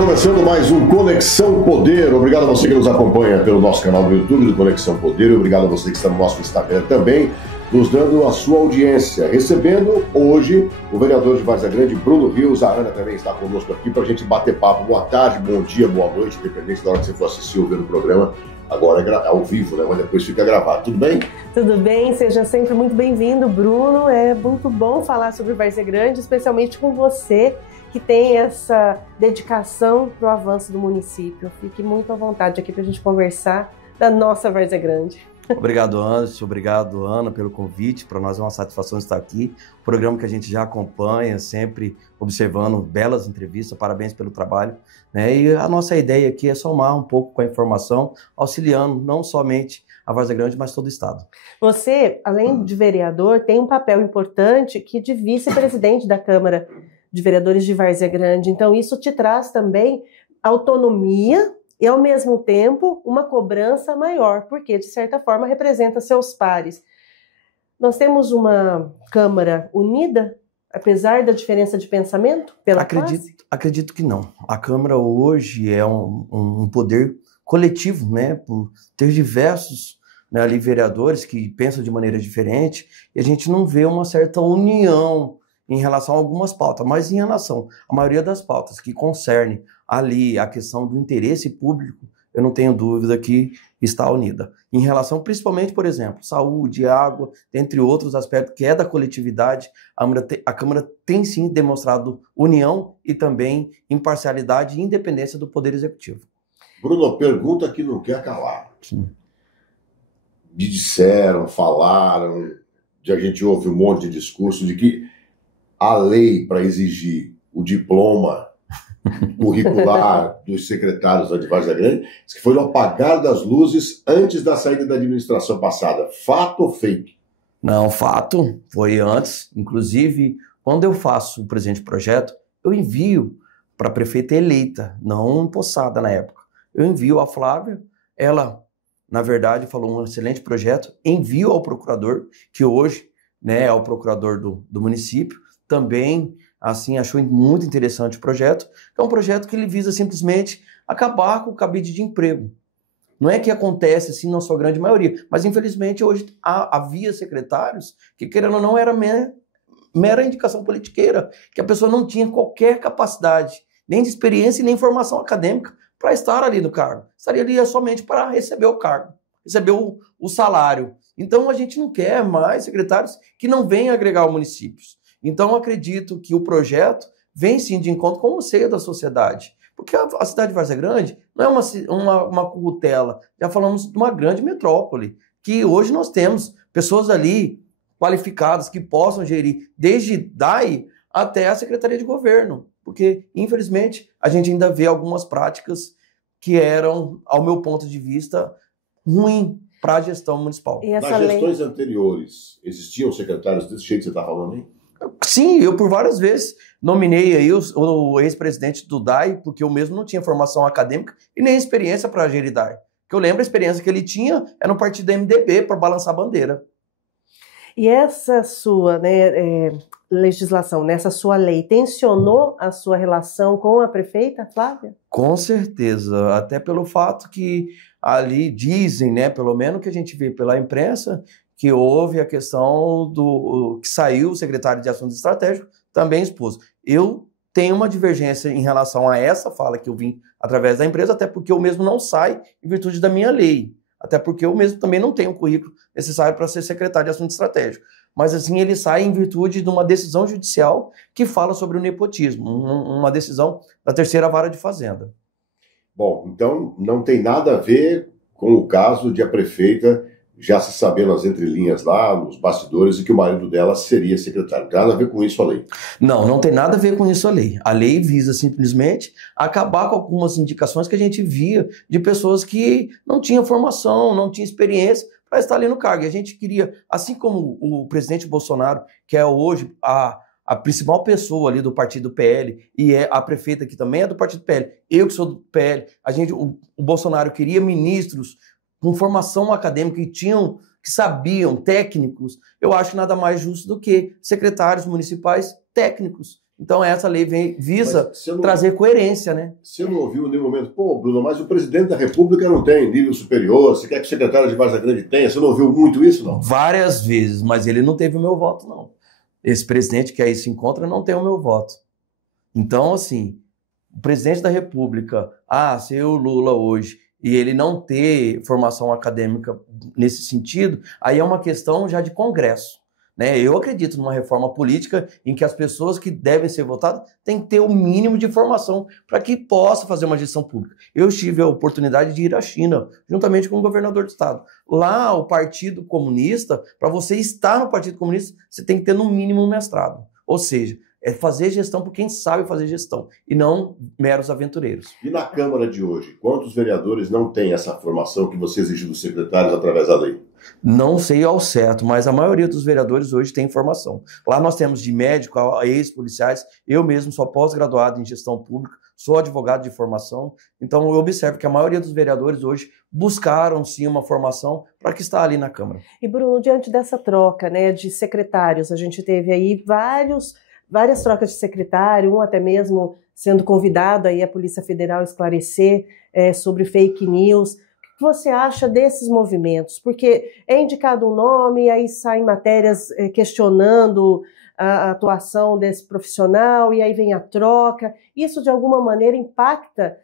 começando mais um Conexão Poder. Obrigado a você que nos acompanha pelo nosso canal do YouTube do Conexão Poder. Obrigado a você que está no nosso Instagram também, nos dando a sua audiência. Recebendo hoje o vereador de Várzea Grande, Bruno Rios. A Ana também está conosco aqui para a gente bater papo. Boa tarde, bom dia, boa noite, independente da hora que você for assistir ou ver o programa. Agora é ao vivo, né? Mas depois fica gravado. Tudo bem? Tudo bem, seja sempre muito bem-vindo, Bruno. É muito bom falar sobre Várzea Grande, especialmente com você, que tem essa dedicação para o avanço do município. Fique muito à vontade aqui para a gente conversar da nossa Várzea Grande. Obrigado, Anderson. Obrigado, Ana, pelo convite. Para nós é uma satisfação estar aqui. Programa que a gente já acompanha, sempre observando belas entrevistas. Parabéns pelo trabalho, né? E a nossa ideia aqui é somar um pouco com a informação, auxiliando não somente a Várzea Grande, mas todo o estado. Você, além de vereador, tem um papel importante que de vice-presidente da Câmara de Vereadores de Várzea Grande. Então, isso te traz também autonomia e, ao mesmo tempo, uma cobrança maior, porque, de certa forma, representa seus pares. Nós temos uma Câmara unida, apesar da diferença de pensamento pela classe? Acredito que não. A Câmara hoje é um poder coletivo, né? Por ter diversos, né, ali vereadores que pensam de maneira diferente, e a gente não vê uma certa união em relação a algumas pautas, mas em relação à maioria das pautas que concerne ali a questão do interesse público, eu não tenho dúvida que está unida. Em relação, principalmente, por exemplo, saúde, água, entre outros aspectos que é da coletividade, a Câmara tem sim demonstrado união e também imparcialidade e independência do Poder Executivo. Bruno, pergunta que não quer calar. Sim. Disseram, falaram, a gente ouve um monte de discurso de que a lei para exigir o diploma curricular dos secretários de Várzea Grande diz que foi no apagar das luzes antes da saída da administração passada. Fato ou fake? Não, fato. Foi antes. Inclusive, quando eu faço o presente projeto, eu envio para a prefeita eleita, não empossada na época. Eu envio a Flávia, ela, na verdade, falou um excelente projeto, envio ao procurador, que hoje, né, é o procurador do município, também, assim, achou muito interessante o projeto, que é um projeto que ele visa simplesmente acabar com o cabide de emprego. Não é que acontece, assim, na sua grande maioria, mas, infelizmente, hoje havia secretários que, querendo ou não, era mera indicação politiqueira, que a pessoa não tinha qualquer capacidade, nem de experiência e nem formação acadêmica para estar ali no cargo. Estaria ali somente para receber o cargo, receber o salário. Então, a gente não quer mais secretários que não venham agregar os municípios. Então, acredito que o projeto vem sim de encontro com o seio da sociedade. Porque a cidade de Várzea Grande não é uma currutela. Já falamos de uma grande metrópole, que hoje nós temos pessoas ali qualificadas que possam gerir desde DAI até a Secretaria de Governo. Porque, infelizmente, a gente ainda vê algumas práticas que eram, ao meu ponto de vista, ruins para a gestão municipal. Nas gestões anteriores, existiam secretários desse jeito que você está falando aí? Sim, eu por várias vezes nominei aí o ex-presidente do DAI, porque eu mesmo não tinha formação acadêmica e nem experiência para gerir DAI. Porque eu lembro a experiência que ele tinha era no partido da MDB para balançar a bandeira. E essa sua, né, legislação, nessa sua lei, tensionou a sua relação com a prefeita, Flávia? Com certeza, até pelo fato que ali dizem, né, pelo menos que a gente vê pela imprensa, que houve a questão que saiu o secretário de Assuntos Estratégicos, também expôs. Eu tenho uma divergência em relação a essa fala que eu vim através da empresa, até porque eu mesmo não saio em virtude da minha lei, até porque eu mesmo também não tenho o currículo necessário para ser secretário de Assuntos Estratégicos. Mas assim, ele sai em virtude de uma decisão judicial que fala sobre o nepotismo, uma decisão da terceira vara de Fazenda. Bom, então não tem nada a ver com o caso de a prefeita já se sabendo nas entrelinhas lá, nos bastidores, e que o marido dela seria secretário. Não tem nada a ver com isso a lei. Não tem nada a ver com isso a lei. A lei visa simplesmente acabar com algumas indicações que a gente via de pessoas que não tinham formação, não tinham experiência para estar ali no cargo. E a gente queria, assim como o presidente Bolsonaro, que é hoje a principal pessoa ali do partido PL, e é a prefeita que também é do partido PL, eu que sou do PL, o Bolsonaro queria ministros com formação acadêmica que sabiam, técnicos. Eu acho nada mais justo do que secretários municipais técnicos. Então essa lei visa trazer coerência, né? Você não ouviu em nenhum momento, pô, Bruno, mas o presidente da República não tem nível superior, você quer que o secretário de Várzea Grande tenha? Você não ouviu muito isso, não? Várias vezes, mas ele não teve o meu voto, não. Esse presidente que aí se encontra não tem o meu voto. Então, assim, o presidente da República, ser o Lula hoje, e ele não ter formação acadêmica nesse sentido, aí é uma questão já de Congresso, né? Eu acredito numa reforma política em que as pessoas que devem ser votadas têm que ter o mínimo de formação para que possa fazer uma gestão pública. Eu tive a oportunidade de ir à China, juntamente com o governador do estado. Lá, o Partido Comunista, para você estar no Partido Comunista, você tem que ter no mínimo um mestrado. Ou seja, é fazer gestão por quem sabe fazer gestão, e não meros aventureiros. E na Câmara de hoje, quantos vereadores não têm essa formação que você exigiu dos secretários através da lei? Não sei ao certo, mas a maioria dos vereadores hoje tem formação. Lá nós temos de médico a ex-policiais, eu mesmo sou pós-graduado em gestão pública, sou advogado de formação, então eu observo que a maioria dos vereadores hoje buscaram sim uma formação para que está ali na Câmara. E Bruno, diante dessa troca, né, de secretários, a gente teve aí várias trocas de secretário, um até mesmo sendo convidado aí a Polícia Federal a esclarecer sobre fake news. O que você acha desses movimentos? Porque é indicado um nome, aí saem matérias questionando a atuação desse profissional, e aí vem a troca. Isso, de alguma maneira, impacta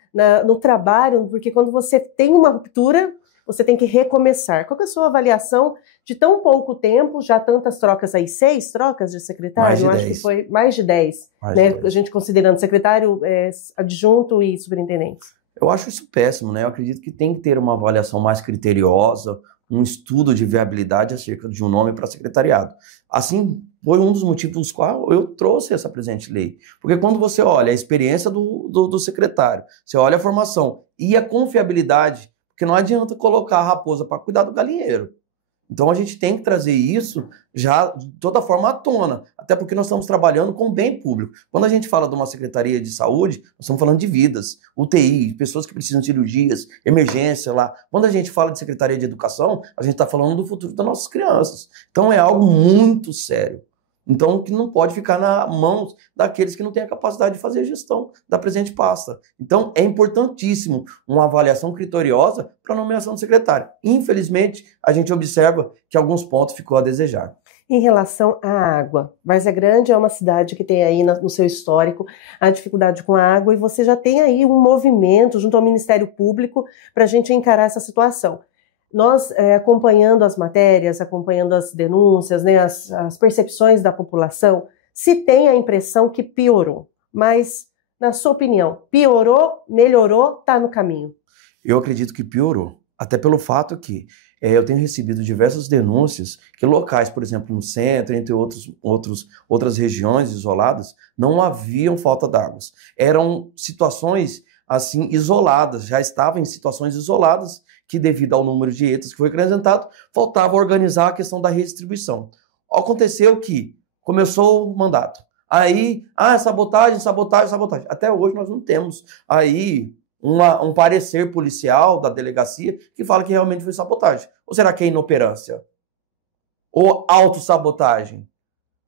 no trabalho, porque quando você tem uma ruptura, você tem que recomeçar. Qual que é a sua avaliação de tão pouco tempo, já tantas trocas aí, 6 trocas de secretário? Eu acho que foi mais de 10, né? A gente considerando secretário, adjunto e superintendente. Eu acho isso péssimo, né? Eu acredito que tem que ter uma avaliação mais criteriosa, um estudo de viabilidade acerca de um nome para secretariado. Assim, foi um dos motivos pelos quais eu trouxe essa presente lei. Porque quando você olha a experiência do secretário, você olha a formação e a confiabilidade, porque não adianta colocar a raposa para cuidar do galinheiro. Então a gente tem que trazer isso já de toda forma à tona, até porque nós estamos trabalhando com bem público. Quando a gente fala de uma Secretaria de Saúde, nós estamos falando de vidas, UTI, pessoas que precisam de cirurgias, emergência lá. Quando a gente fala de Secretaria de Educação, a gente está falando do futuro das nossas crianças. Então é algo muito sério. Então, que não pode ficar nas mãos daqueles que não têm a capacidade de fazer a gestão da presente pasta. Então, é importantíssimo uma avaliação criteriosa para a nomeação do secretário. Infelizmente, a gente observa que alguns pontos ficou a desejar. Em relação à água, Várzea Grande é uma cidade que tem aí no seu histórico a dificuldade com a água, e você já tem aí um movimento junto ao Ministério Público para a gente encarar essa situação. Nós, acompanhando as matérias, acompanhando as denúncias, né, as percepções da população, se tem a impressão que piorou. Mas, na sua opinião, piorou, melhorou, está no caminho? Eu acredito que piorou. Até pelo fato que eu tenho recebido diversas denúncias que locais, por exemplo, no centro, entre outras regiões isoladas, não haviam falta d'água. Eram situações assim isoladas, já estavam em situações isoladas, que devido ao número de etas que foi acrescentado, faltava organizar a questão da redistribuição. Aconteceu que começou o mandato. Aí, sabotagem. Até hoje nós não temos aí um parecer policial da delegacia que fala que realmente foi sabotagem. Ou será que é inoperância? Ou autossabotagem?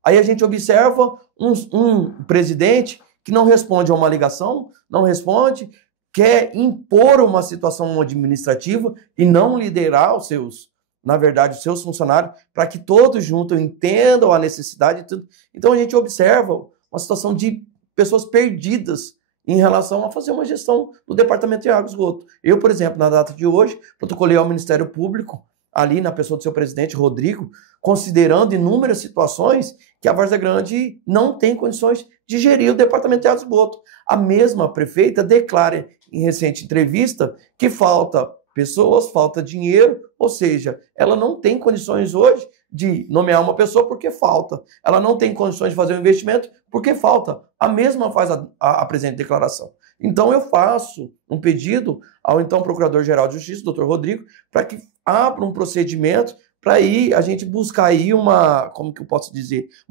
Aí a gente observa um presidente que não responde a uma ligação, não responde, quer impor uma situação administrativa e não liderar os seus funcionários para que todos juntos entendam a necessidade de tudo. Então a gente observa uma situação de pessoas perdidas em relação a fazer uma gestão do Departamento de Água e Esgoto. Eu, por exemplo, na data de hoje, protocolei ao Ministério Público, ali na pessoa do seu presidente, Rodrigo, considerando inúmeras situações que a Várzea Grande não tem condições de gerir o Departamento de Água e Esgoto. A mesma prefeita declara em recente entrevista que falta pessoas, falta dinheiro, ou seja, ela não tem condições hoje de nomear uma pessoa porque falta. Ela não tem condições de fazer um investimento porque falta. A mesma faz a presente declaração. Então eu faço um pedido ao então Procurador-Geral de Justiça, Dr. Rodrigo, para que abra um procedimento para aí a gente buscar aí uma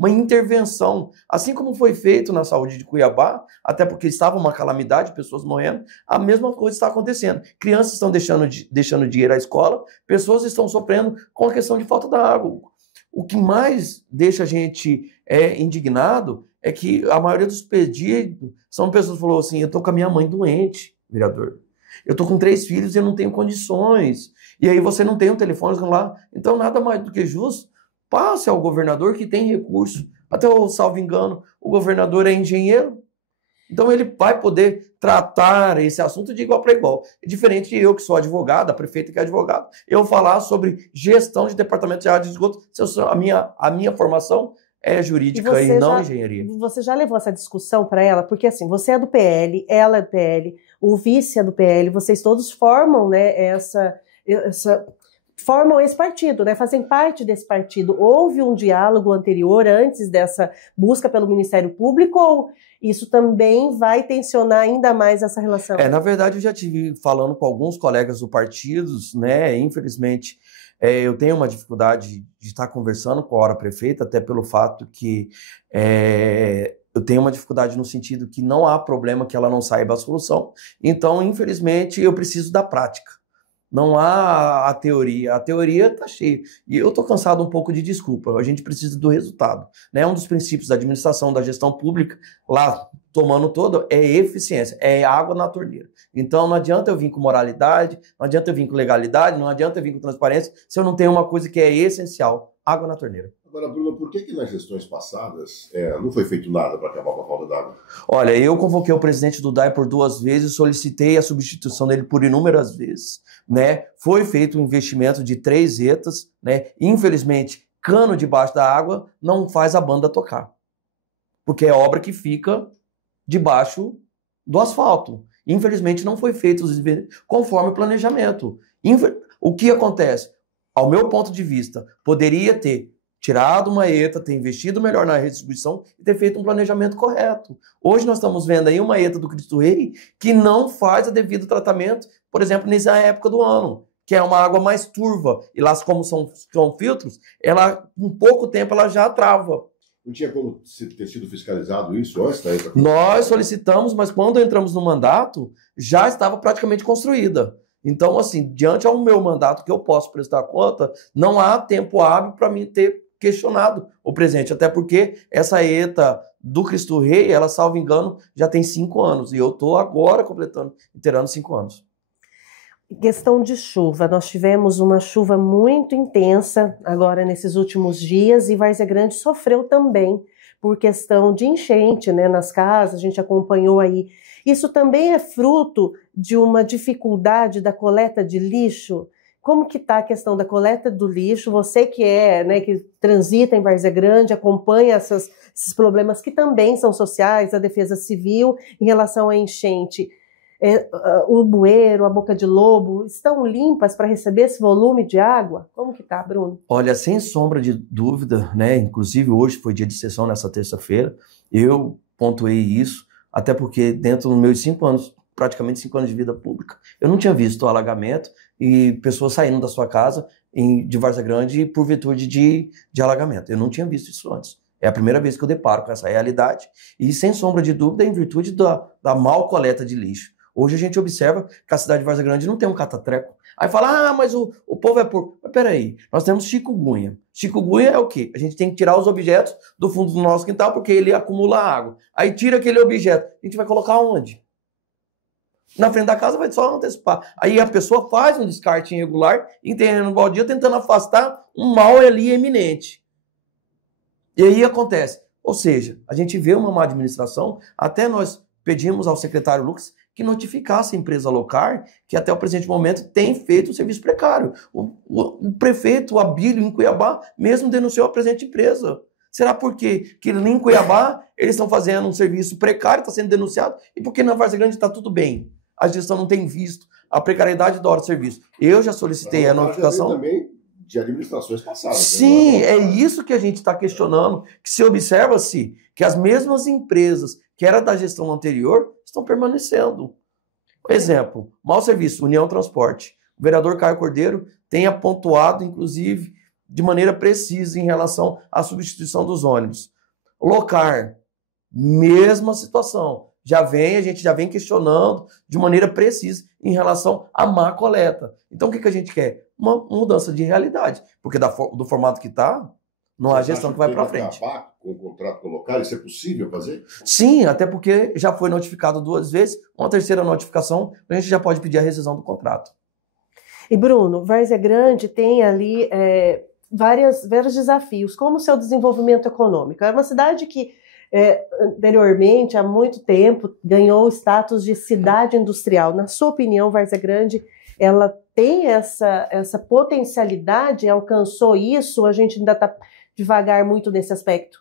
intervenção, assim como foi feito na saúde de Cuiabá, até porque estava uma calamidade, pessoas morrendo, a mesma coisa está acontecendo. Crianças estão deixando de ir à escola, pessoas estão sofrendo com a questão de falta da água. O que mais deixa a gente indignado é que a maioria dos pedidos são pessoas que falaram assim, eu estou com a minha mãe doente, vereador. Eu estou com 3 filhos e eu não tenho condições. E aí você não tem um telefone lá. Então, nada mais do que justo, passe ao governador que tem recurso. Até eu, salvo engano, o governador é engenheiro. Então, ele vai poder tratar esse assunto de igual para igual. É diferente de eu, que sou advogado, a prefeita que é advogado, eu falar sobre gestão de departamento de área de esgoto. A minha formação é jurídica e não engenharia. Você já levou essa discussão para ela? Porque assim, você é do PL, ela é do PL, o vice é do PL, vocês todos formam, né, formam esse partido, né, fazem parte desse partido. Houve um diálogo anterior, antes dessa busca pelo Ministério Público, ou isso também vai tensionar ainda mais essa relação? Na verdade, eu já estive falando com alguns colegas do partido, né, infelizmente, eu tenho uma dificuldade de estar conversando com a hora prefeita, até pelo fato que eu tenho uma dificuldade no sentido que não há problema que ela não saiba a solução. Então, infelizmente, eu preciso da prática. Não há a teoria está cheia. E eu estou cansado um pouco de desculpa, a gente precisa do resultado. Né? Um dos princípios da administração, da gestão pública, lá tomando todo, é eficiência, é água na torneira. Então não adianta eu vir com moralidade, não adianta eu vir com legalidade, não adianta eu vir com transparência, se eu não tenho uma coisa que é essencial, água na torneira. Agora, Bruno, por que nas gestões passadas não foi feito nada para acabar com a falta d'água? Olha, eu convoquei o presidente do DAE por 2 vezes, solicitei a substituição dele por inúmeras vezes, né? Foi feito um investimento de 3 ETAs, né? Infelizmente, cano debaixo da água não faz a banda tocar, porque é obra que fica debaixo do asfalto. Infelizmente, não foi feito conforme o planejamento. O que acontece? Ao meu ponto de vista, poderia ter tirado uma ETA, ter investido melhor na redistribuição e ter feito um planejamento correto. Hoje nós estamos vendo aí uma ETA do Cristo Rei que não faz o devido tratamento, por exemplo, nessa época do ano, que é uma água mais turva. E lá, como são filtros, ela, em pouco tempo, ela já trava. Não tinha como ter sido fiscalizado isso antes da ETA? Nós solicitamos, mas quando entramos no mandato, já estava praticamente construída. Então, assim, diante ao meu mandato que eu posso prestar conta, não há tempo hábil para mim ter questionado o presidente, até porque essa ETA do Cristo Rei, ela, salvo engano, já tem 5 anos, e eu estou agora inteirando 5 anos. Questão de chuva, nós tivemos uma chuva muito intensa agora nesses últimos dias, e Várzea Grande sofreu também por questão de enchente, né, nas casas, a gente acompanhou aí. Isso também é fruto de uma dificuldade da coleta de lixo? Como que está a questão da coleta do lixo? Você que que transita em Várzea Grande, acompanha esses problemas que também são sociais, a defesa civil em relação à enchente. O bueiro, a boca de lobo, estão limpas para receber esse volume de água? Como que está, Bruno? Olha, sem sombra de dúvida, né? Inclusive hoje foi dia de sessão nessa terça-feira, eu pontuei isso, até porque dentro dos meus 5 anos, praticamente 5 anos de vida pública, eu não tinha visto o alagamento e pessoas saindo da sua casa de Várzea Grande por virtude de alagamento. Eu não tinha visto isso antes. É a primeira vez que eu deparo com essa realidade e, sem sombra de dúvida, em virtude da mal coleta de lixo. Hoje a gente observa que a cidade de Várzea Grande não tem um catatreco. Aí fala, mas o povo é porco. Mas peraí, nós temos chikungunya. Chikungunya é o quê? A gente tem que tirar os objetos do fundo do nosso quintal porque ele acumula água. Aí tira aquele objeto. A gente vai colocar onde? Na frente da casa vai só antecipar. Aí a pessoa faz um descarte irregular em terreno baldio tentando afastar um mal ali eminente. E aí acontece. Ou seja, a gente vê uma má administração, até nós pedimos ao secretário Lucas que notificasse a empresa local, que até o presente momento tem feito um serviço precário. O prefeito Abílio, em Cuiabá, mesmo denunciou a presente empresa. Será porque que em Cuiabá eles estão fazendo um serviço precário, está sendo denunciado, e porque na Várzea Grande está tudo bem? A gestão não tem visto a precariedade da hora de serviço. Eu já solicitei a notificação. Também de administrações passadas. Sim, é isso que a gente está questionando, que se observa-se que as mesmas empresas que eram da gestão anterior estão permanecendo. Exemplo, mau serviço, União Transporte. O vereador Caio Cordeiro tem apontuado, inclusive, de maneira precisa em relação à substituição dos ônibus. Locar, mesma situação. A gente já vem questionando de maneira precisa em relação à má coleta. Então, o que a gente quer? Uma mudança de realidade. Porque do formato que está, não há gestão que vai para frente. Acabar com o contrato com o local, isso é possível fazer? Sim, até porque já foi notificado 2 vezes, uma terceira notificação, a gente já pode pedir a rescisão do contrato. E Bruno, Várzea Grande tem ali vários desafios, como o seu desenvolvimento econômico. É uma cidade que anteriormente, há muito tempo, ganhou o status de cidade industrial. Na sua opinião, Várzea Grande, ela tem essa potencialidade, alcançou isso, ou a gente ainda está devagar muito nesse aspecto?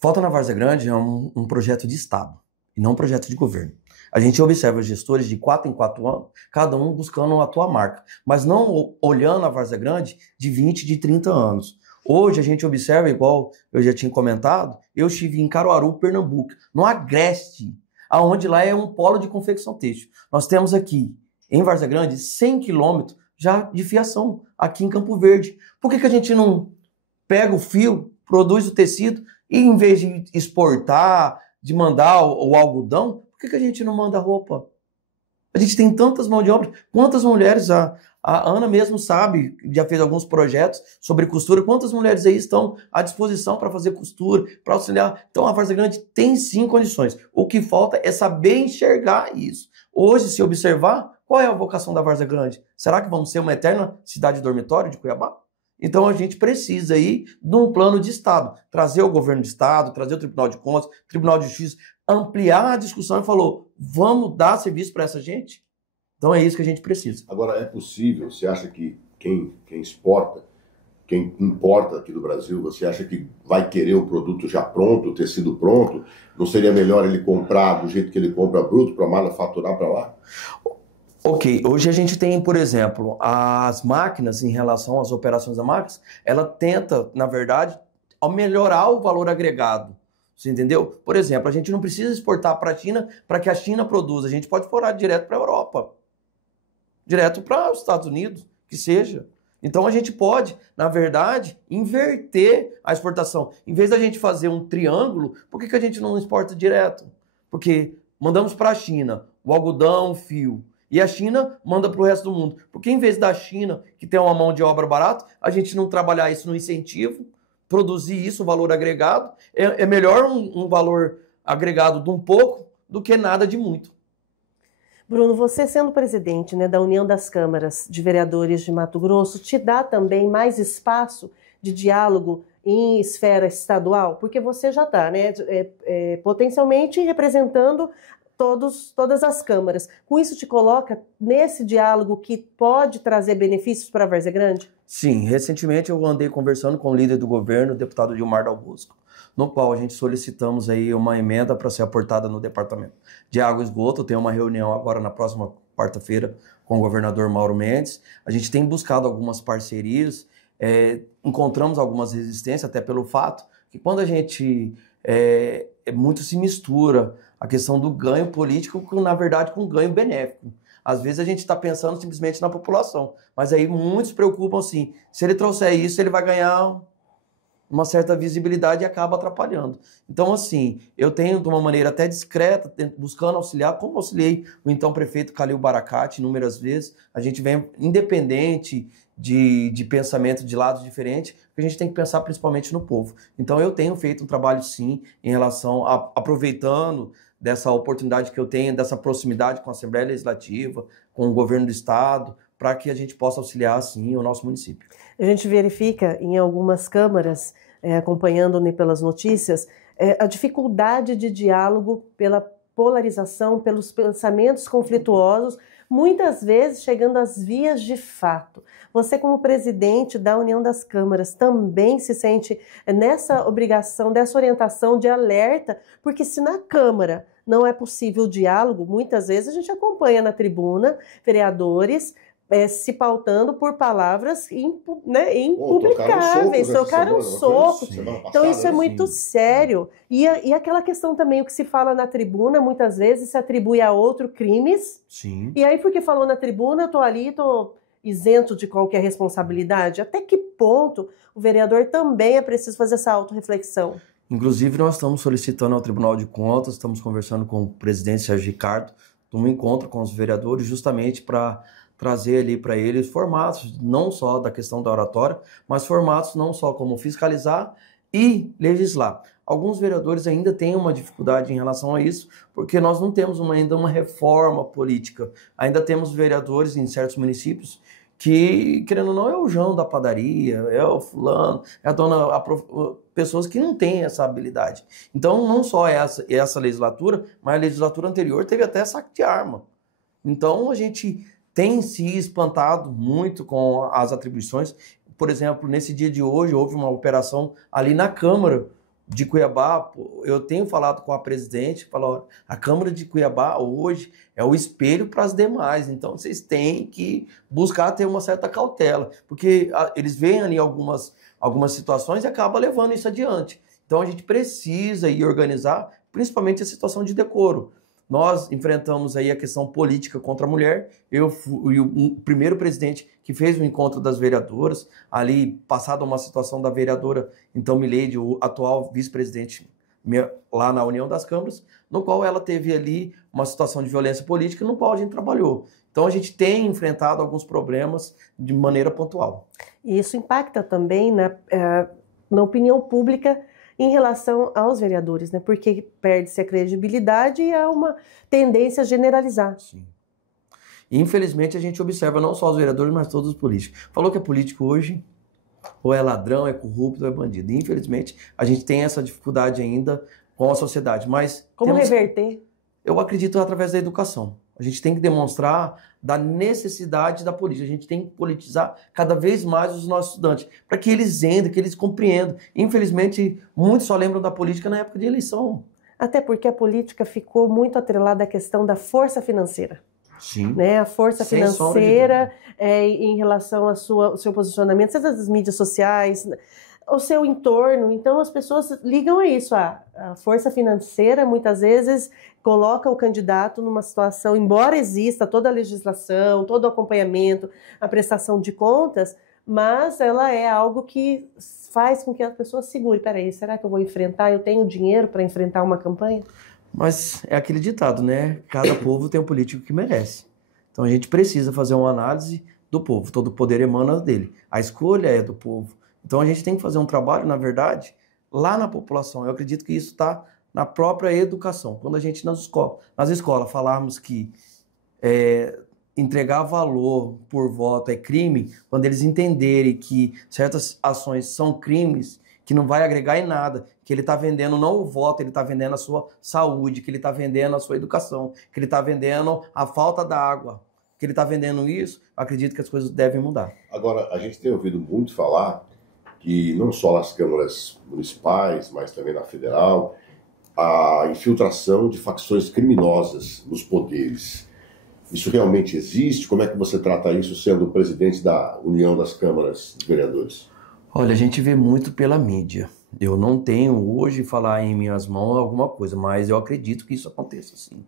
Falta na Várzea Grande é um projeto de Estado, e não um projeto de governo. A gente observa os gestores de 4 em 4 anos, cada um buscando a tua marca, mas não olhando a Várzea Grande de 20, de 30 anos. Hoje a gente observa, igual eu já tinha comentado, eu estive em Caruaru, Pernambuco, no Agreste, aonde lá é um polo de confecção têxtil. Nós temos aqui, em Várzea Grande, 100 quilômetros já de fiação, aqui em Campo Verde. Por que a gente não pega o fio, produz o tecido, e em vez de exportar, de mandar o algodão, por que a gente não manda roupa? A gente tem tantas mãos de obra. Quantas mulheres, a Ana mesmo sabe, já fez alguns projetos sobre costura, quantas mulheres aí estão à disposição para fazer costura, para auxiliar? Então a Várzea Grande tem sim condições. O que falta é saber enxergar isso. Hoje, se observar, qual é a vocação da Várzea Grande? Será que vamos ser uma eterna cidade dormitório de Cuiabá? Então a gente precisa aí de um plano de Estado, trazer o governo de Estado, trazer o Tribunal de Contas, Tribunal de Justiça, ampliar a discussão e falou, vamos dar serviço para essa gente? Então é isso que a gente precisa. Agora, é possível, você acha que quem exporta, quem importa aqui do Brasil, você acha que vai querer o produto já pronto, o tecido pronto? Não seria melhor ele comprar do jeito que ele compra bruto para manufaturar para lá? Ok, hoje a gente tem, por exemplo, as máquinas, em relação às operações das máquinas, ela tenta, na verdade, melhorar o valor agregado. Você entendeu? Por exemplo, a gente não precisa exportar para a China para que a China produza. A gente pode exportar direto para a Europa, direto para os Estados Unidos, que seja. Então a gente pode, na verdade, inverter a exportação. Em vez da gente fazer um triângulo, por que a gente não exporta direto? Porque mandamos para a China o algodão, o fio, e a China manda para o resto do mundo. Porque em vez da China, que tem uma mão de obra barata, a gente não trabalhar isso no incentivo, produzir isso, valor agregado, é melhor um valor agregado de um pouco do que nada de muito. Bruno, você sendo presidente, né, da União das Câmaras de Vereadores de Mato Grosso, te dá também mais espaço de diálogo em esfera estadual? Porque você já está, né, potencialmente representando todas as câmaras. Com isso te coloca nesse diálogo que pode trazer benefícios para a Várzea Grande? Sim, recentemente eu andei conversando com o líder do governo, o deputado Gilmar Dal Bosco, no qual a gente solicitamos aí uma emenda para ser aportada no Departamento de Água e Esgoto. Tem uma reunião agora na próxima quarta-feira com o governador Mauro Mendes. A gente tem buscado algumas parcerias, encontramos algumas resistências, até pelo fato que quando a gente muito se mistura a questão do ganho político, na verdade, com ganho benéfico. Às vezes a gente está pensando simplesmente na população, mas aí muitos se preocupam assim, se ele trouxer isso, ele vai ganhar uma certa visibilidade e acaba atrapalhando. Então, assim, eu tenho de uma maneira até discreta, buscando auxiliar, como auxiliei o então prefeito Calil Baracate inúmeras vezes, a gente vem independente de pensamento de lados diferentes, porque a gente tem que pensar principalmente no povo. Então eu tenho feito um trabalho sim, em relação a aproveitando dessa oportunidade que eu tenho, dessa proximidade com a Assembleia Legislativa, com o governo do Estado, para que a gente possa auxiliar sim o nosso município. A gente verifica em algumas câmaras, acompanhando pelas notícias, a dificuldade de diálogo pela polarização, pelos pensamentos conflituosos, muitas vezes chegando às vias de fato. Você, como presidente da União das Câmaras, também se sente nessa obrigação, dessa orientação de alerta, porque se na Câmara não é possível o diálogo, muitas vezes a gente acompanha na tribuna vereadores se pautando por palavras impublicáveis, trocaram socos. Então isso é muito sério. E aquela questão também, o que se fala na tribuna, muitas vezes se atribui a outro crimes. Sim. E aí, porque falou na tribuna, eu tô ali, tô isento de qualquer responsabilidade. Até que ponto o vereador também é preciso fazer essa autorreflexão? Inclusive, nós estamos solicitando ao Tribunal de Contas, estamos conversando com o presidente Sérgio Ricardo, um encontro com os vereadores justamente para trazer ali para eles formatos, não só da questão da oratória, mas formatos não só como fiscalizar e legislar. Alguns vereadores ainda têm uma dificuldade em relação a isso, porque nós não temos ainda uma reforma política. Ainda temos vereadores em certos municípios que, querendo ou não, é o João da padaria, é o fulano, é a dona, pessoas que não têm essa habilidade. Então, não só essa legislatura, mas a legislatura anterior teve até saque de arma. Então, a gente tem se espantado muito com as atribuições. Por exemplo, nesse dia de hoje, houve uma operação ali na Câmara de Cuiabá. Eu tenho falado com a presidente, falou, a Câmara de Cuiabá hoje é o espelho para as demais, então vocês têm que buscar ter uma certa cautela, porque eles veem ali algumas situações e acabam levando isso adiante. Então a gente precisa ir organizar, principalmente a situação de decoro. Nós enfrentamos aí a questão política contra a mulher. Eu fui o primeiro presidente que fez o encontro das vereadoras, ali passada uma situação da vereadora, então Mileide, o atual vice-presidente lá na União das Câmaras, no qual ela teve ali uma situação de violência política, no qual a gente trabalhou. Então a gente tem enfrentado alguns problemas de maneira pontual. E isso impacta também na opinião pública em relação aos vereadores, né? Porque perde-se a credibilidade e há uma tendência a generalizar. Sim. Infelizmente, a gente observa não só os vereadores, mas todos os políticos. Falou que é político hoje, ou é ladrão, é corrupto, ou é bandido. Infelizmente, a gente tem essa dificuldade ainda com a sociedade. Mas como reverter? Eu acredito através da educação. A gente tem que demonstrar da necessidade da política. A gente tem que politizar cada vez mais os nossos estudantes, para que eles entrem, que eles compreendam. Infelizmente, muitos só lembram da política na época de eleição. Até porque a política ficou muito atrelada à questão da força financeira. Sim. Né? A força financeira em relação ao seu posicionamento, seja das mídias sociais, o seu entorno. Então as pessoas ligam a isso. A força financeira muitas vezes coloca o candidato numa situação, embora exista toda a legislação, todo o acompanhamento, a prestação de contas, mas ela é algo que faz com que a pessoa segure. Peraí, será que eu vou enfrentar? Eu tenho dinheiro para enfrentar uma campanha? Mas é aquele ditado, né? Cada povo tem um político que merece. Então a gente precisa fazer uma análise do povo. Todo poder emana dele. A escolha é do povo. Então a gente tem que fazer um trabalho, na verdade, lá na população. Eu acredito que isso está na própria educação. Quando a gente nas escolas falarmos que entregar valor por voto é crime, quando eles entenderem que certas ações são crimes, que não vai agregar em nada, que ele está vendendo não o voto, ele está vendendo a sua saúde, que ele está vendendo a sua educação, que ele está vendendo a falta da água, que ele está vendendo isso, acredito que as coisas devem mudar. Agora, a gente tem ouvido muito falar que não só nas câmaras municipais, mas também na federal, a infiltração de facções criminosas nos poderes. Isso realmente existe? Como é que você trata isso sendo o presidente da União das Câmaras de Vereadores? Olha, a gente vê muito pela mídia. Eu não tenho hoje falar em minhas mãos alguma coisa, mas eu acredito que isso aconteça sim.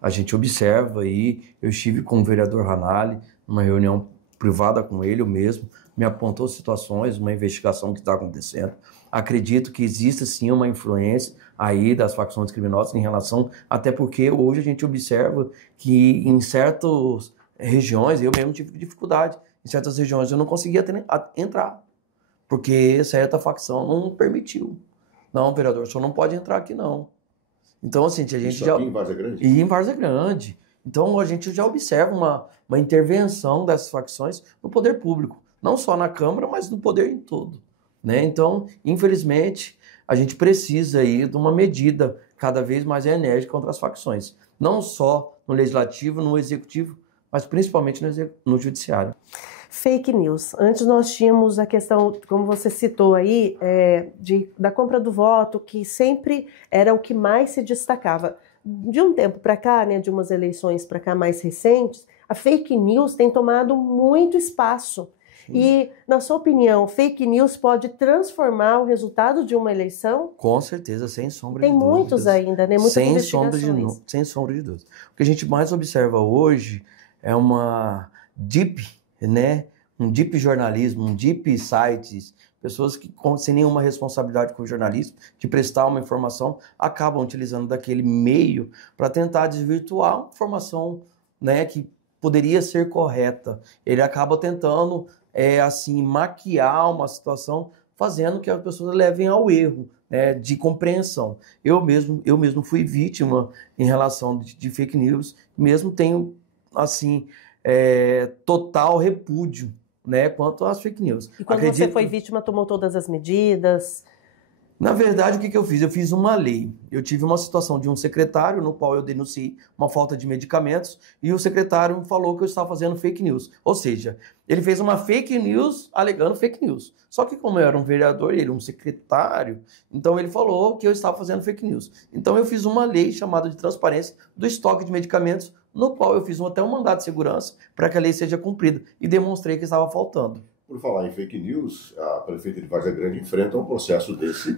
A gente observa aí, eu estive com o vereador Ranalli, numa reunião privada com ele, eu mesmo, me apontou situações, uma investigação que está acontecendo. Acredito que existe sim uma influência aí das facções criminosas em relação, até porque hoje a gente observa que em certas regiões, eu mesmo tive dificuldade, em certas regiões eu não conseguia entrar, porque certa facção não permitiu. Não, vereador, o senhor não pode entrar aqui não. Então assim, a gente isso já... aqui em Várzea Grande? E em Várzea Grande. Então a gente já observa uma intervenção dessas facções no poder público, não só na Câmara, mas no poder em todo. Né? Então, infelizmente, a gente precisa aí de uma medida cada vez mais enérgica contra as facções. Não só no Legislativo, no Executivo, mas principalmente no Judiciário. Fake news. Antes nós tínhamos a questão, como você citou aí, da compra do voto, que sempre era o que mais se destacava. De um tempo para cá, né, de umas eleições para cá mais recentes, a fake news tem tomado muito espaço. E, na sua opinião, fake news pode transformar o resultado de uma eleição? Com certeza, sem sombra de dúvidas. Tem muitos ainda, né? Muitas investigações. Sem sombra de dúvida. O que a gente mais observa hoje é uma deep, né? Um deep jornalismo, um deep sites, pessoas que, sem nenhuma responsabilidade com o jornalismo, de prestar uma informação, acabam utilizando daquele meio para tentar desvirtuar uma informação, né, que poderia ser correta. Ele acaba tentando... assim, maquiar uma situação, fazendo que as pessoas levem ao erro, né, de compreensão. Eu mesmo fui vítima em relação de fake news, mesmo tenho, assim, total repúdio, né, quanto às fake news. E quando você foi vítima, tomou todas as medidas? Na verdade, o que eu fiz? Eu fiz uma lei. Eu tive uma situação de um secretário no qual eu denunciei uma falta de medicamentos e o secretário falou que eu estava fazendo fake news. Ou seja, ele fez uma fake news alegando fake news. Só que como eu era um vereador e ele um secretário, então ele falou que eu estava fazendo fake news. Então eu fiz uma lei chamada de transparência do estoque de medicamentos, no qual eu fiz até um mandado de segurança para que a lei seja cumprida e demonstrei que estava faltando. Por falar em fake news, a prefeita de Várzea Grande enfrenta um processo desse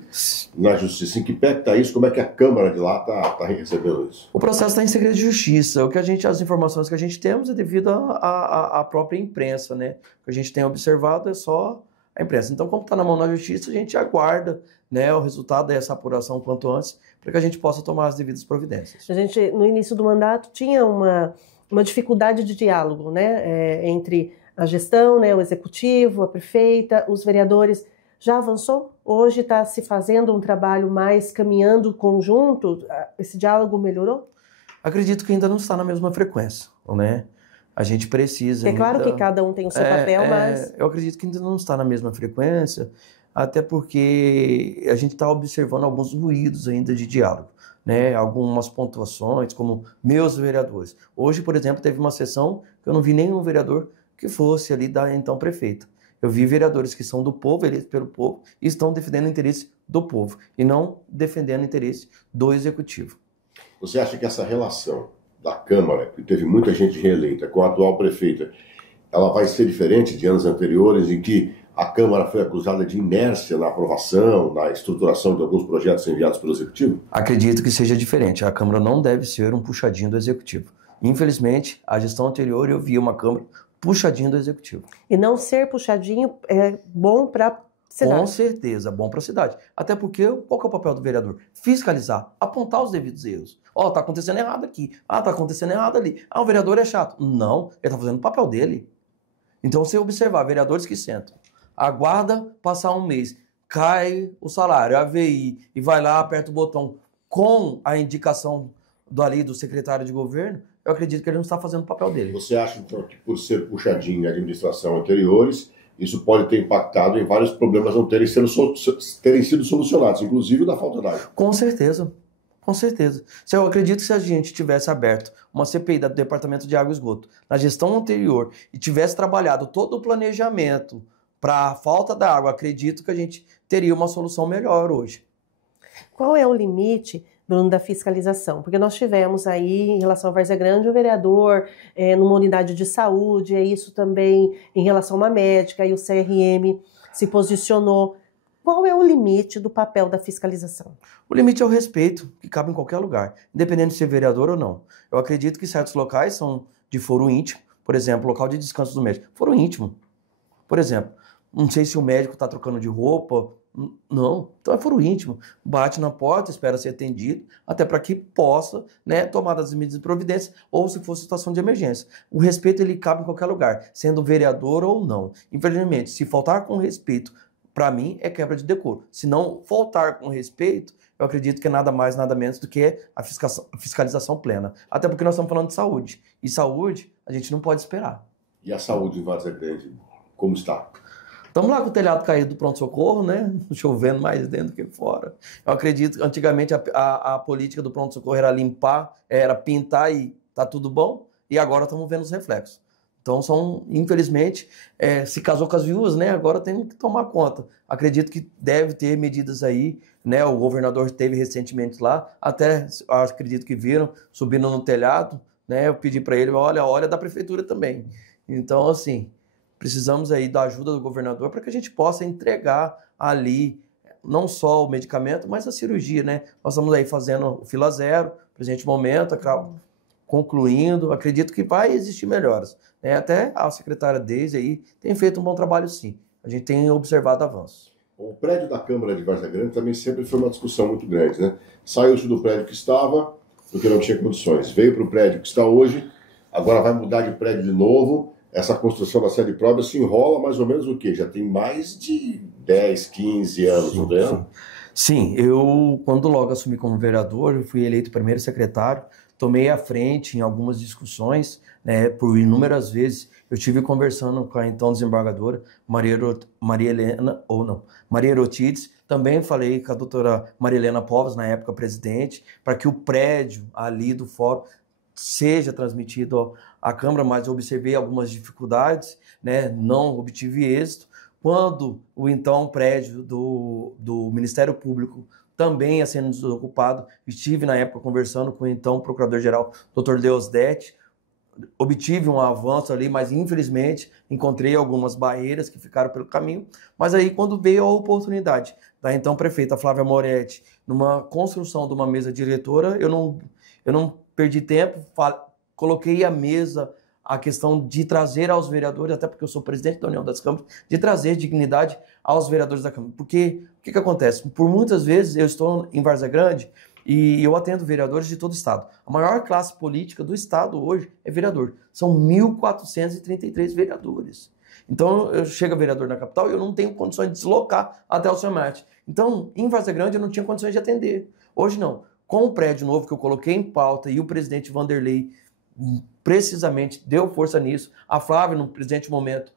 na justiça. Em que pé está isso? Como é que a Câmara de lá está recebendo isso? O processo está em segredo de justiça. As informações que a gente temos é devido à própria imprensa, né? O que a gente tem observado é só a imprensa. Então, como está na mão da justiça, a gente aguarda, né, o resultado dessa apuração quanto antes, para que a gente possa tomar as devidas providências. A gente, no início do mandato, tinha uma dificuldade de diálogo, né, entre a gestão, né, o executivo, a prefeita, os vereadores. Já avançou? Hoje está se fazendo um trabalho mais caminhando conjunto? Esse diálogo melhorou? Acredito que ainda não está na mesma frequência, né? A gente precisa... É claro que cada um tem o seu papel, mas... Eu acredito que ainda não está na mesma frequência, até porque a gente está observando alguns ruídos ainda de diálogo, né? Algumas pontuações, como meus vereadores. Hoje, por exemplo, teve uma sessão que eu não vi nenhum vereador que fosse ali da então prefeita. Eu vi vereadores que são do povo, eleitos pelo povo, e estão defendendo o interesse do povo, e não defendendo o interesse do executivo. Você acha que essa relação da Câmara, que teve muita gente reeleita, com a atual prefeita, ela vai ser diferente de anos anteriores, em que a Câmara foi acusada de inércia na aprovação, na estruturação de alguns projetos enviados pelo Executivo? Acredito que seja diferente. A Câmara não deve ser um puxadinho do Executivo. Infelizmente, a gestão anterior eu vi uma Câmara puxadinho do Executivo. E não ser puxadinho é bom para a cidade. Com certeza, bom para a cidade. Até porque, qual que é o papel do vereador? Fiscalizar, apontar os devidos erros. Tá acontecendo errado aqui. Tá acontecendo errado ali. O vereador é chato. Não, ele está fazendo o papel dele. Então, se observar vereadores que sentam, aguarda passar um mês, cai o salário, a AVI, e vai lá, aperta o botão com a indicação do secretário de governo, eu acredito que ele não está fazendo o papel dele. Você acha, então, que por ser puxadinho em administração anteriores, isso pode ter impactado em vários problemas não terem sido solucionados, inclusive o da falta d'água? Com certeza. Com certeza. Eu acredito que se a gente tivesse aberto uma CPI do Departamento de Água e Esgoto na gestão anterior e tivesse trabalhado todo o planejamento para a falta da água, acredito que a gente teria uma solução melhor hoje. Qual é o limite, Bruno, da fiscalização? Porque nós tivemos aí, em relação a Várzea Grande, o vereador numa unidade de saúde, isso também em relação a uma médica, e o CRM se posicionou. Qual é o limite do papel da fiscalização? O limite é o respeito, que cabe em qualquer lugar, independente de ser vereador ou não. Eu acredito que certos locais são de foro íntimo, por exemplo, local de descanso do médico, foro íntimo. Por exemplo, não sei se o médico está trocando de roupa, não, então é foro íntimo. Bate na porta, espera ser atendido, até para que possa, né, tomar as medidas de providência, ou se for situação de emergência. O respeito ele cabe em qualquer lugar, sendo vereador ou não. Infelizmente, se faltar com respeito, para mim, é quebra de decoro. Se não faltar com respeito, eu acredito que é nada mais, nada menos do que a fiscalização plena. Até porque nós estamos falando de saúde. E saúde, a gente não pode esperar. E a saúde em Várzea Grande, como está? Estamos lá com o telhado caído do pronto-socorro, né? Chovendo mais dentro do que fora. Eu acredito que antigamente a política do pronto-socorro era limpar, era pintar e tá tudo bom. E agora estamos vendo os reflexos. Então, infelizmente, se casou com as viúvas, né? Agora tem que tomar conta. Acredito que deve ter medidas aí, né? O governador esteve recentemente lá, até acredito que viram, subindo no telhado, né? Eu pedi para ele, olha da prefeitura também. Então, assim, precisamos aí da ajuda do governador para que a gente possa entregar ali não só o medicamento, mas a cirurgia, né? Nós estamos aí fazendo o fila zero, presente momento, concluindo, acredito que vai existir melhoras. Até a secretária Deise aí tem feito um bom trabalho, sim. A gente tem observado avanços. O prédio da Câmara de Várzea Grande também sempre foi uma discussão muito grande, né? Saiu-se do prédio que estava, porque não tinha condições. Veio para o prédio que está hoje, agora vai mudar de prédio de novo. essa construção da sede própria se enrola mais ou menos o quê? Já tem mais de 10, 15 anos, não é? Sim, eu, quando logo assumi como vereador, eu fui eleito primeiro secretário, tomei a frente em algumas discussões, né, por inúmeras vezes. Eu estive conversando com a então desembargadora Maria Erotides, também falei com a doutora Maria Helena Povas, na época presidente, para que o prédio ali do fórum seja transmitido à Câmara, mas eu observei algumas dificuldades, né, não obtive êxito. Quando o então prédio do Ministério Público também ia sendo desocupado, estive na época conversando com o então Procurador-Geral, Dr. Deusdedit, obtive um avanço ali, mas infelizmente encontrei algumas barreiras que ficaram pelo caminho. Mas aí quando veio a oportunidade da então prefeita Flávia Moretti, numa construção de uma mesa diretora, eu não perdi tempo, coloquei a mesa, a questão de trazer aos vereadores, até porque eu sou presidente da União das Câmaras, de trazer dignidade aos vereadores da Câmara. Porque o que acontece? Por muitas vezes eu estou em Várzea Grande e eu atendo vereadores de todo o estado. A maior classe política do estado hoje é vereador. São 1.433 vereadores. Então, eu chego a vereador na capital e eu não tenho condições de deslocar até o Semate. Então, em Várzea Grande eu não tinha condições de atender. Hoje não. Com o prédio novo que eu coloquei em pauta e o presidente Vanderlei precisamente deu força nisso, a Flávia, no presente momento,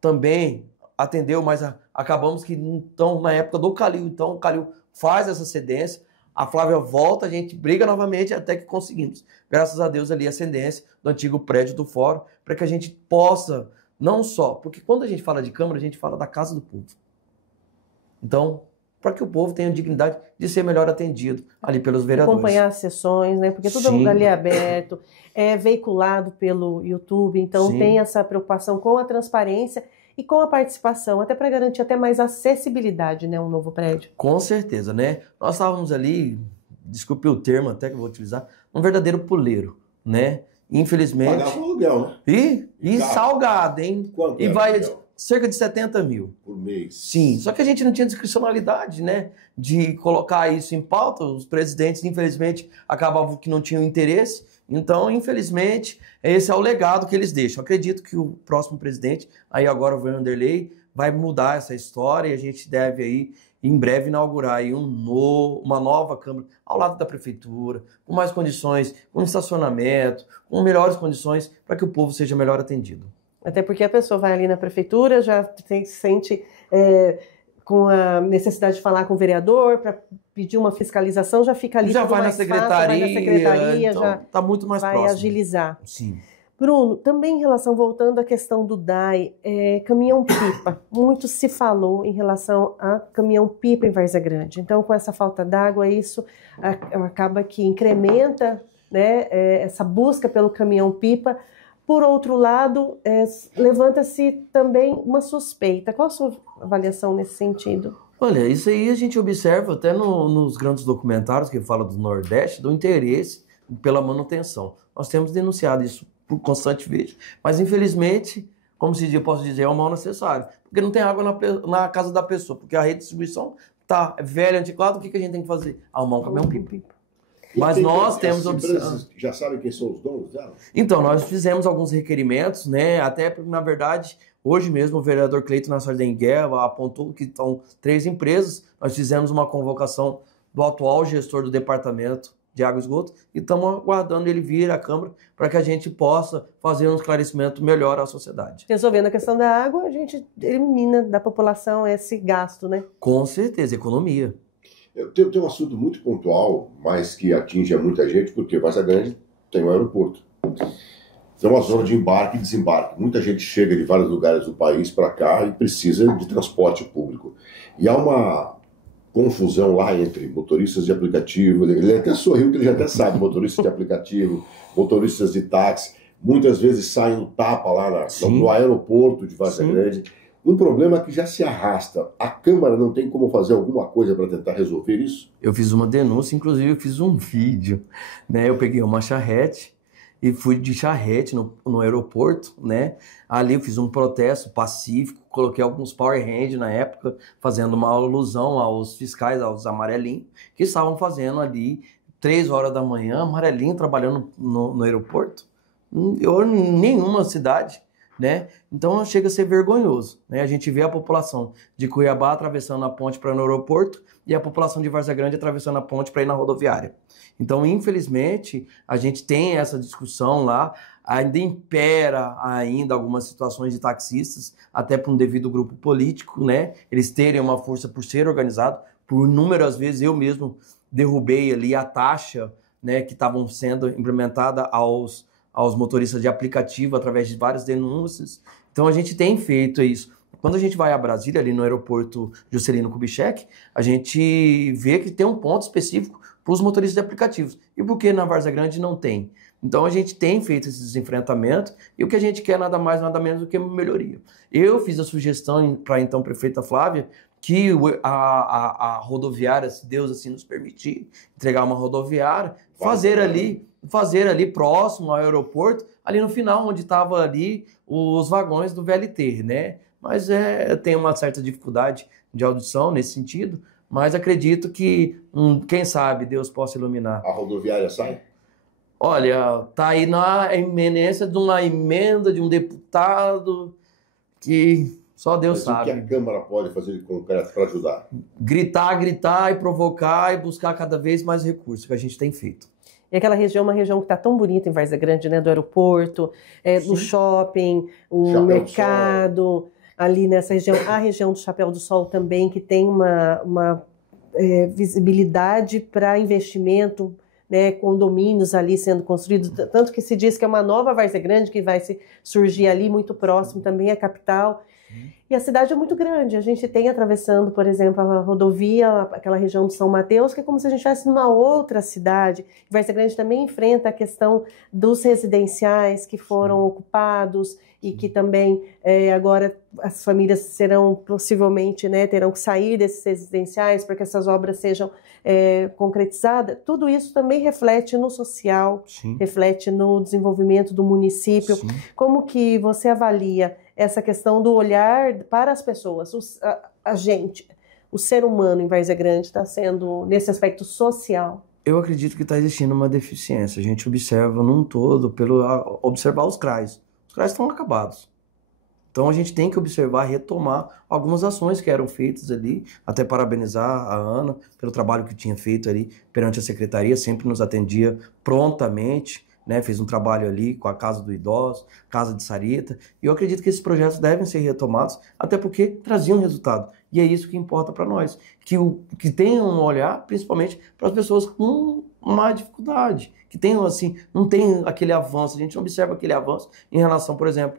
também atendeu, mas acabamos que, então, na época do Calil, então o Calil faz essa cedência, a Flávia volta, a gente briga novamente até que conseguimos, graças a Deus, ali a cedência do antigo prédio do fórum, para que a gente possa, não só, porque quando a gente fala de Câmara, a gente fala da casa do povo. Então, para que o povo tenha a dignidade de ser melhor atendido ali pelos vereadores. Acompanhar as sessões, né? Porque tudo ali é aberto, é veiculado pelo YouTube, então tem essa preocupação com a transparência e com a participação, até para garantir até mais acessibilidade, né? Um novo prédio. Com certeza, né? Nós estávamos ali, desculpe o termo até que eu vou utilizar, um verdadeiro puleiro, né? Infelizmente... Pagava o aluguel, né? E salgado, hein? Quanto e vai cerca de 70 mil. Por mês. Sim, só que a gente não tinha discricionalidade, né? De colocar isso em pauta. Os presidentes, infelizmente, acabavam que não tinham interesse. Então, infelizmente, esse é o legado que eles deixam. Acredito que o próximo presidente, aí agora o Vanderlei, vai mudar essa história e a gente deve aí, em breve, inaugurar aí uma nova Câmara ao lado da Prefeitura, com mais condições, com estacionamento, com melhores condições para que o povo seja melhor atendido. Até porque a pessoa vai ali na prefeitura, já se sente com a necessidade de falar com o vereador para pedir uma fiscalização, já fica ali já vai na secretaria, então, já tá muito mais vai próximo. Agilizar. Sim. Bruno, também em relação, voltando à questão do DAI, caminhão-pipa. Muito se falou em relação a caminhão-pipa em Várzea Grande. Então, com essa falta d'água, isso acaba que incrementa, né, essa busca pelo caminhão-pipa. Por outro lado, levanta-se também uma suspeita. Qual a sua avaliação nesse sentido? Olha, isso aí a gente observa até nos grandes documentários que falam do Nordeste, do interesse pela manutenção. Nós temos denunciado isso por constante vez, mas infelizmente, como se eu posso dizer, é um mal necessário, porque não tem água na casa da pessoa, porque a rede de distribuição está velha, antiquada, o que a gente tem que fazer? Arrumar um caminhão-pipa. Mas nós temos observado. Já sabem quem são os donos dela? Então, nós fizemos alguns requerimentos, né? Até porque, na verdade, hoje mesmo o vereador Cleiton Nassardenguer apontou que estão 3 empresas. Nós fizemos uma convocação do atual gestor do departamento de água e esgoto e estamos aguardando ele vir à Câmara para que a gente possa fazer um esclarecimento melhor à sociedade. Resolvendo a questão da água, a gente elimina da população esse gasto, né? Com certeza, economia. Tem um assunto muito pontual, mas que atinge a muita gente, porque Várzea Grande tem um aeroporto. Tem uma zona de embarque e desembarque. Muita gente chega de vários lugares do país para cá e precisa de transporte público. E há uma confusão lá entre motoristas de aplicativo, ele até sorriu que ele já até sabe, motoristas de aplicativo, motoristas de táxi, muitas vezes saem um tapa lá no aeroporto de Várzea Grande. Um problema que já se arrasta. A Câmara não tem como fazer alguma coisa para tentar resolver isso? Eu fiz uma denúncia, inclusive eu fiz um vídeo, né? Eu peguei uma charrete e fui de charrete no aeroporto, né? Ali eu fiz um protesto pacífico, coloquei alguns Power Rangers na época, fazendo uma alusão aos fiscais, aos amarelinhos, que estavam fazendo ali 3 horas da manhã, amarelinho trabalhando no aeroporto. Nenhuma cidade né? Então chega a ser vergonhoso, né? A gente vê a população de Cuiabá atravessando a ponte para ir no aeroporto e a população de Várzea Grande atravessando a ponte para ir na rodoviária. Então, infelizmente, a gente tem essa discussão lá, ainda impera algumas situações de taxistas, até por um devido grupo político, né? Eles terem uma força por ser organizado, por inúmeras vezes eu mesmo derrubei ali a taxa, né, que estavam sendo implementada aos motoristas de aplicativo através de várias denúncias. Então a gente tem feito isso. Quando a gente vai a Brasília, ali no aeroporto Juscelino Kubitschek, a gente vê que tem um ponto específico para os motoristas de aplicativos. E por que na Várzea Grande não tem? Então a gente tem feito esses enfrentamentos e o que a gente quer nada mais, nada menos do que uma melhoria. Eu fiz a sugestão para a então prefeita Flávia que a rodoviária, se Deus assim nos permitir, entregar uma rodoviária, fazer ali próximo ao aeroporto, ali no final, onde estavam ali os vagões do VLT, né? Mas eu tenho uma certa dificuldade de audição nesse sentido, mas acredito que, quem sabe, Deus possa iluminar. A rodoviária sai? Olha, tá aí na iminência de uma emenda de um deputado que só Deus sabe. O que a Câmara pode fazer de concreto para ajudar? Gritar e provocar e buscar cada vez mais recursos, que a gente tem feito. E aquela região, uma região que está tão bonita em Várzea Grande, né? Do aeroporto, do shopping, o mercado, ali nessa região, a região do Chapéu do Sol também, que tem uma visibilidade para investimento, né, condomínios ali sendo construídos, tanto que se diz que é uma nova Várzea Grande que vai surgir ali muito próximo também à capital. E a cidade é muito grande, a gente tem atravessando, por exemplo, a rodovia, aquela região de São Mateus, que é como se a gente estivesse numa outra cidade. Várzea Grande também enfrenta a questão dos residenciais que foram ocupados e que também agora as famílias serão possivelmente, né, terão que sair desses residenciais para que essas obras sejam concretizadas. Tudo isso também reflete no social, sim, reflete no desenvolvimento do município. Sim. Como que você avalia essa questão do olhar para as pessoas, a gente, o ser humano em Várzea Grande está sendo, nesse aspecto social? Eu acredito que está existindo uma deficiência. A gente observa num todo, pelo observar os CRAs. Os CRAs estão acabados. Então a gente tem que observar, retomar algumas ações que eram feitas ali, até parabenizar a Ana pelo trabalho que tinha feito ali perante a secretaria, sempre nos atendia prontamente, né, fez um trabalho ali com a Casa do Idoso, Casa de Sarita, e eu acredito que esses projetos devem ser retomados, até porque traziam resultado. E é isso que importa para nós, que tenham um olhar, principalmente para as pessoas com má dificuldade, que tenham assim, não tem aquele avanço, a gente não observa aquele avanço em relação, por exemplo,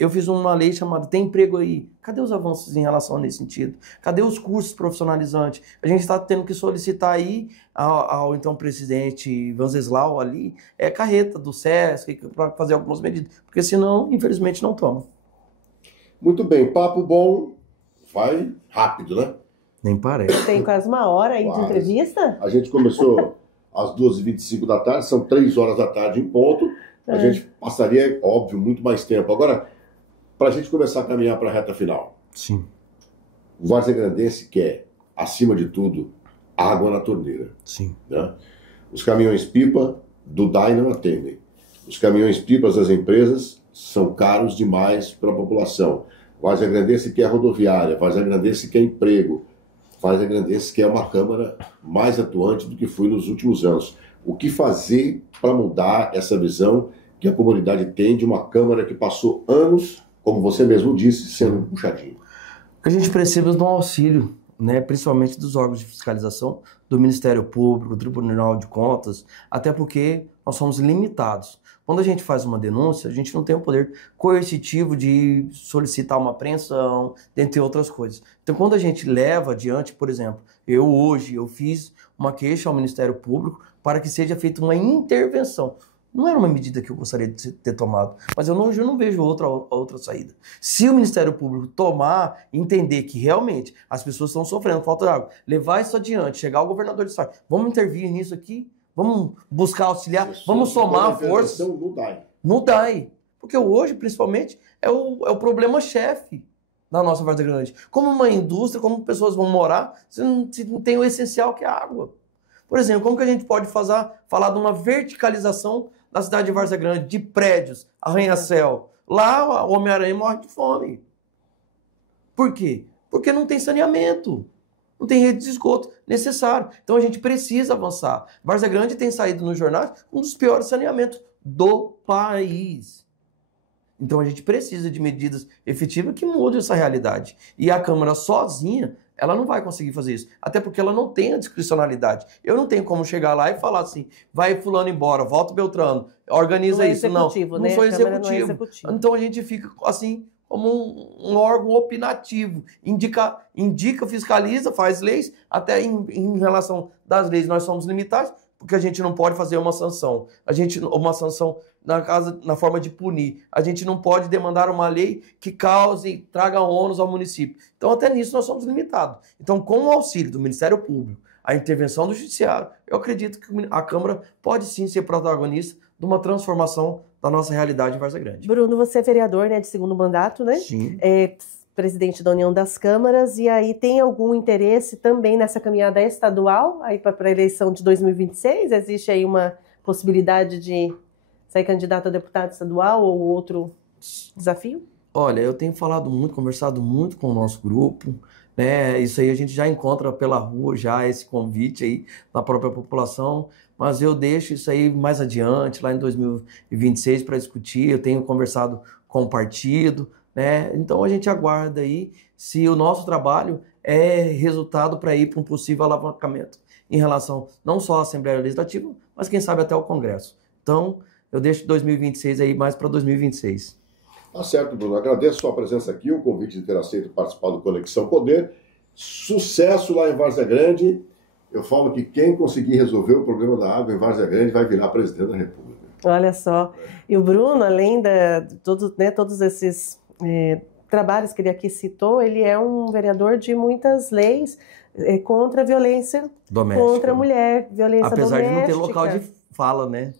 eu fiz uma lei chamada Tem Emprego Aí. Cadê os avanços em relação nesse sentido? Cadê os cursos profissionalizantes? A gente está tendo que solicitar aí ao então presidente Venceslau ali carreta do SESC para fazer algumas medidas, porque senão, infelizmente, não toma. Muito bem, papo bom, vai rápido, né? Nem parece. Tem quase uma hora aí de entrevista. A gente começou às 2h25 da tarde, são 3 horas da tarde em ponto. A gente passaria, óbvio, muito mais tempo. Agora, para a gente começar a caminhar para a reta final. Sim. O varzegrandense quer, acima de tudo, água na torneira. Sim. Né? Os caminhões-pipa do DAI não atendem. Os caminhões-pipas das empresas são caros demais para a população. O varzegrandense quer rodoviária, o varzegrandense quer emprego. O varzegrandense quer uma Câmara mais atuante do que foi nos últimos anos. O que fazer para mudar essa visão que a comunidade tem de uma Câmara que passou anos, como você mesmo disse, sendo um puxadinho? A gente precisa de um auxílio, né, principalmente dos órgãos de fiscalização, do Ministério Público, do Tribunal de Contas, até porque nós somos limitados. Quando a gente faz uma denúncia, a gente não tem o poder coercitivo de solicitar uma apreensão, dentre outras coisas. Então, quando a gente leva adiante, por exemplo, eu fiz uma queixa ao Ministério Público para que seja feita uma intervenção. Não era uma medida que eu gostaria de ter tomado, mas eu não vejo outra saída. Se o Ministério Público tomar, entender que realmente as pessoas estão sofrendo falta de água, levar isso adiante, chegar ao governador de estado, vamos intervir nisso aqui, vamos buscar auxiliar, vamos somar forças. No DAI. Porque hoje, principalmente, é o problema-chefe da nossa Várzea Grande. Como uma indústria, como pessoas vão morar, se não tem o essencial que é a água. Por exemplo, como que a gente pode falar de uma verticalização da cidade de Várzea Grande, de prédios, arranha-céu, Lá, o Homem-Aranha morre de fome. Por quê? Porque não tem saneamento. Não tem rede de esgoto necessário. Então a gente precisa avançar. Várzea Grande tem saído nos jornais um dos piores saneamentos do país. Então a gente precisa de medidas efetivas que mudem essa realidade. E a Câmara sozinha, ela não vai conseguir fazer isso. Até porque ela não tem a discricionalidade. Eu não tenho como chegar lá e falar assim, vai fulano embora, volta Beltrano, organiza isso. Não, não sou executivo. Então a gente fica assim como um órgão opinativo. Indica, fiscaliza, faz leis. Até em relação das leis nós somos limitados, porque a gente não pode fazer uma sanção. Uma sanção na forma de punir. A gente não pode demandar uma lei que traga ônus ao município. Então, até nisso nós somos limitados. Então, com o auxílio do Ministério Público, a intervenção do Judiciário, eu acredito que a Câmara pode sim ser protagonista de uma transformação da nossa realidade em Várzea Grande. Bruno, você é vereador, né, de segundo mandato, né? Sim. Presidente da União das Câmaras, e aí tem algum interesse também nessa caminhada estadual aí para a eleição de 2026? Existe aí uma possibilidade de sair candidato a deputado estadual ou outro desafio? Olha, eu tenho conversado muito com o nosso grupo, né? Isso aí a gente já encontra pela rua, já esse convite aí da própria população, mas eu deixo isso aí mais adiante, lá em 2026, para discutir. Eu tenho conversado com o partido, né? Então a gente aguarda aí se o nosso trabalho é resultado para ir para um possível alavancamento em relação não só à Assembleia Legislativa, mas quem sabe até ao Congresso. Então eu deixo 2026 aí mais para 2026. Tá certo, Bruno. Agradeço a sua presença aqui, o convite de ter aceito participar do Conexão Poder. Sucesso lá em Várzea Grande. Eu falo que quem conseguir resolver o problema da água em Várzea Grande vai virar presidente da República. Olha só. E o Bruno, além de todos esses trabalhos que ele aqui citou, ele é um vereador de muitas leis contra a violência doméstica, contra a mulher, violência apesar doméstica. Apesar de não ter local de fala, né?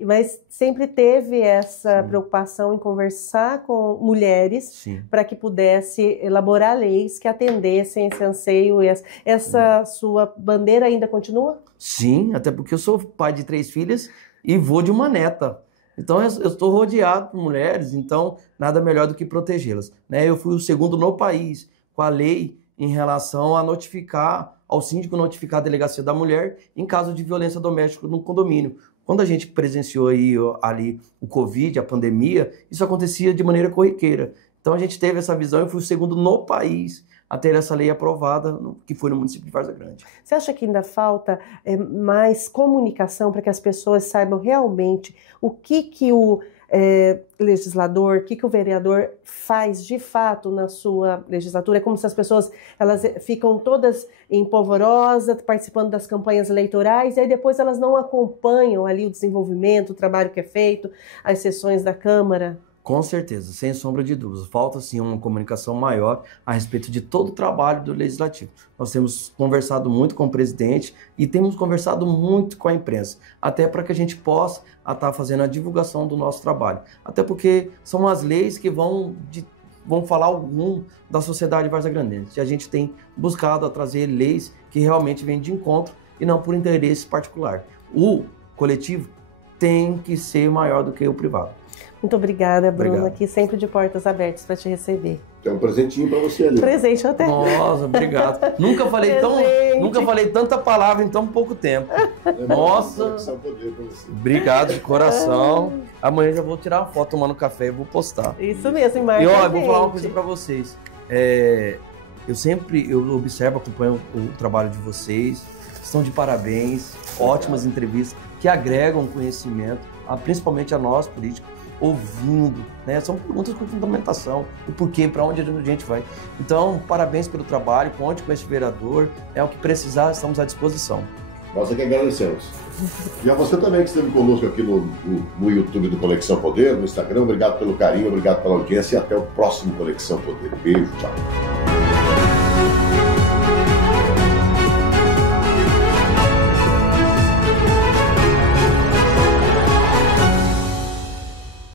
Mas sempre teve essa preocupação em conversar com mulheres para que pudesse elaborar leis que atendessem esse anseio. Essa sua bandeira ainda continua? Sim, até porque eu sou pai de 3 filhas e vô de uma neta. Então eu estou rodeado por mulheres, então nada melhor do que protegê-las, né? Eu fui o segundo no país com a lei em relação a ao síndico notificar a delegacia da mulher em caso de violência doméstica no condomínio. Quando a gente presenciou ali o Covid, a pandemia, isso acontecia de maneira corriqueira. Então a gente teve essa visão, eu fui o segundo no país a ter essa lei aprovada, que foi no município de Várzea Grande. Você acha que ainda falta mais comunicação para que as pessoas saibam realmente o que o legislador, o que o vereador faz de fato na sua legislatura? É como se as pessoas elas ficam todas em polvorosa, participando das campanhas eleitorais, e aí depois elas não acompanham ali o desenvolvimento, o trabalho que é feito, as sessões da Câmara. Com certeza, sem sombra de dúvidas. Falta sim uma comunicação maior a respeito de todo o trabalho do Legislativo. Nós temos conversado muito com o presidente e temos conversado muito com a imprensa, até para que a gente possa estar fazendo a divulgação do nosso trabalho. Até porque são as leis que vão falar o rumo da sociedade varzea-grandense. E a gente tem buscado a trazer leis que realmente vêm de encontro e não por interesse particular. O coletivo tem que ser maior do que o privado. Muito obrigada, Bruno, aqui sempre de portas abertas para te receber. Tem um presentinho para você ali. Presente até. Nossa, obrigado. Nunca falei tanta palavra em tão pouco tempo. Nossa. Obrigado de coração. Amanhã já vou tirar uma foto tomando café e vou postar. Isso mesmo, em marca. E ó, vou falar uma coisa para vocês. Eu observo, acompanho o trabalho de vocês. Estão de parabéns. Ótimas entrevistas que agregam conhecimento, principalmente a nós, políticos, ouvindo, né? São perguntas com fundamentação, o porquê, para onde a gente vai. Então, parabéns pelo trabalho, conte com esse vereador, o que precisar, estamos à disposição. Nós é que agradecemos. E a você também que esteve conosco aqui no YouTube do Conexão Poder, no Instagram, obrigado pelo carinho, obrigado pela audiência e até o próximo Conexão Poder. Beijo, tchau.